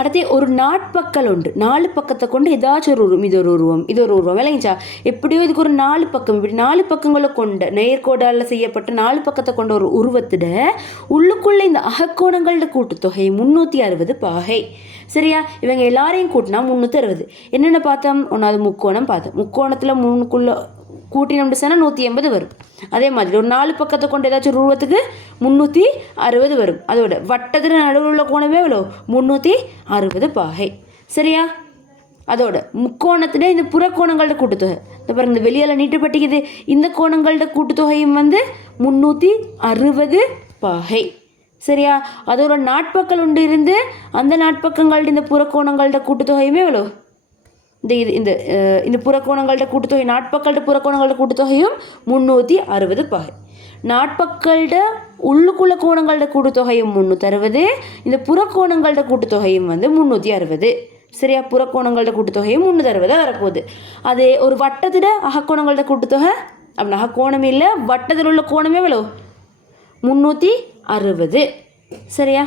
அடுத்து ஒரு நாட்பக்கல் உண்டு. 4 பக்கத்தை கொண்டு ஏதாச்சும் ஒரு உருவம், இது ஒரு உருவம், இது ஒரு உருவம் விளங்கிச்சா? எப்படியோ இதுக்கு ஒரு 4 பக்கம், இப்படி 4 பக்கங்களை கொண்ட நேர்கோடால் செய்யப்பட்ட 4 பக்கத்தை கொண்ட ஒரு உருவத்திட உள்ளுக்குள்ள இந்த அகக்கோணங்களோட கூட்டுத்தொகை 360 பாகை. சரியா? இவங்க எல்லாரையும் கூட்டினா 360. என்னென்ன பார்த்தோம்? ஒன்றாவது முக்கோணம் பார்த்தோம். முக்கோணத்தில் 3க்குள்ள கூட்டினோம்னு சொன்னால் 180 வரும். அதே மாதிரி ஒரு 4 பக்கத்தை கொண்டு ஏதாச்சும் ஒரு உருவத்துக்கு 360 வரும். அதோட வட்டத்தில் நடுவில் உள்ள கோணமே எவ்வளோ? 360 பாகை. சரியா? அதோட முக்கோணத்தில் இந்த புறக்கோணங்களோட கூட்டுத்தொகை, இந்த பாருங்க, இந்த வெளியால் நீட்டப்பட்டிக்குது, இந்த கோணங்களோட கூட்டுத்தொகையும் 360 பாகை. சரியா? அதோட நாட்பக்கல் உண்டு இருந்து அந்த நாட்பக்கங்களோட இந்த புறக்கோணங்களோட கூட்டுத்தொகையுமே எவ்வளோ? இந்த புறக்கோணங்களோட கூட்டுத்தொகை, நாட்பக்கள்ட புறக்கோணங்களோட கூட்டுத்தொகையும் 360 பாகை. நாட்பக்கள்ட உள்ளுக்குள்ள கோணங்களோட கூட்டுத்தொகையும் 360, இந்த புறக்கோணங்களோட கூட்டுத்தொகையும் 360. சரியா? புறக்கோணங்களோட கூட்டுத்தொகையும் 360 வரப்போகுது. அதே ஒரு வட்டத்திட அகக்கோணங்களோட கூட்டுத்தொகை, அப்படின்னா அகக்கோணம் இல்லை, வட்டத்தில் உள்ள கோணமே எவ்வளோ? 360. சரியா?